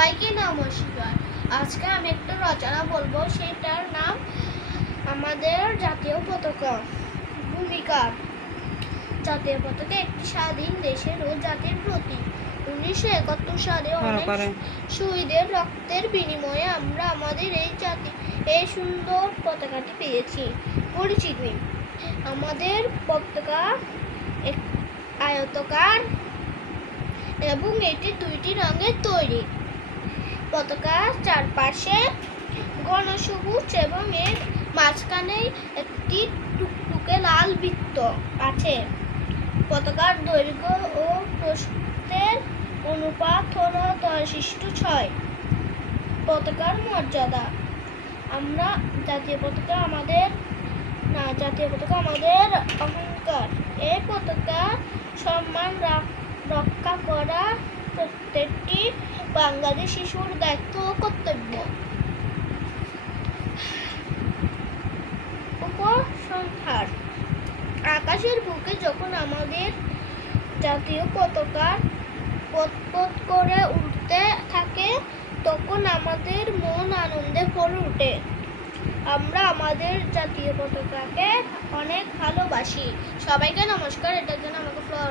সবাইকে নমস্কার। আজকে আমি একটা রচনা বলবো, সেটার নাম আমাদের জাতীয় পতাকা। ভূমিকা: জাতীয় পতাকা একটি স্বাধীন দেশের ও জাতির প্রতীক। 1971 সালে অনেক শহীদের রক্তের বিনিময়ে আমরা আমাদের এই সুন্দর পতাকাটি পেয়েছি। পরিচিতি: আমাদের পতাকা আয়তাকার এবং এটি দুইটি রঙের তৈরি। পতাকার চারপাশে ঘন সবুজ এবং এর মাঝখানে একটি টুকটুকে লাল বৃত্ত আছে। পতাকার দৈর্ঘ্য ও প্রস্থের অনুপাত হলো 10:6। পতাকার মর্যাদা: জাতীয় পতাকা আমাদের অহংকার। এই পতাকা সম্মান রক্ষা করা প্রত্যেকটি বাঙালি শিশুর দায়িত্ব ও কর্তব্য। উপসংহার: আকাশের বুকে যখন আমাদের জাতীয় পতাকা পথ করে উঠতে থাকে, তখন আমাদের মন আনন্দে ভরে ওঠে। আমরা আমাদের জাতীয় পতাকাকে অনেক ভালোবাসি। সবাইকে নমস্কার। এটার জন্য আমাকে